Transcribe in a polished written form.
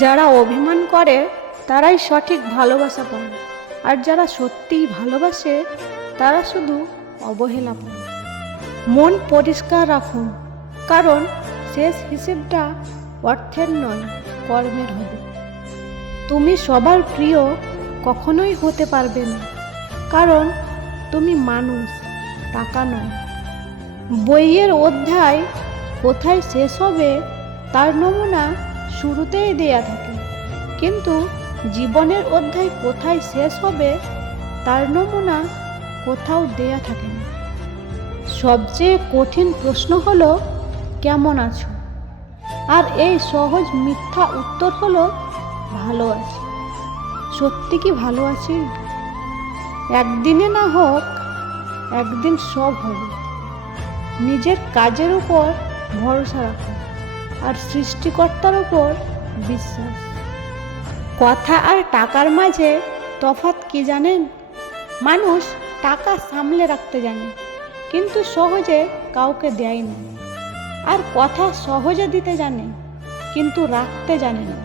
যারা অভিমান করে তারাই সঠিক ভালোবাসা পায়, আর যারা সত্যিই ভালোবাসে তারা শুধু অবহেলা পায়। মন পরিষ্কার রাখুন, কারণ শেষ হিসেবটা অর্থের নয়, কর্মের হবে। তুমি সবার প্রিয় কখনোই হতে পারবে না, কারণ তুমি মানুষ, টাকা নয়। বইয়ের অধ্যায় কোথায় শেষ হবে তার নমুনা শুরুতেই দেয়া থাকে, কিন্তু জীবনের অধ্যায় কোথায় শেষ হবে তার নমুনা কোথাও দেয়া থাকে না। সবচেয়ে কঠিন প্রশ্ন হলো কেমন আছো, আর এই সহজ মিথ্যা উত্তর হলো ভালো আছি। সত্যি কি ভালো আছি? একদিনে না হোক একদিন সব হবে। নিজের কাজের উপর ভরসা রাখো, আর সৃষ্টিকর্তার উপর বিশ্বাস। কথা আর টাকার মাঝে তফাৎ কি জানেন? মানুষ টাকা সামলে রাখতে জানে, কিন্তু সহজে কাউকে দেয় না। আর কথা সহজে দিতে জানে, কিন্তু রাখতে জানে না।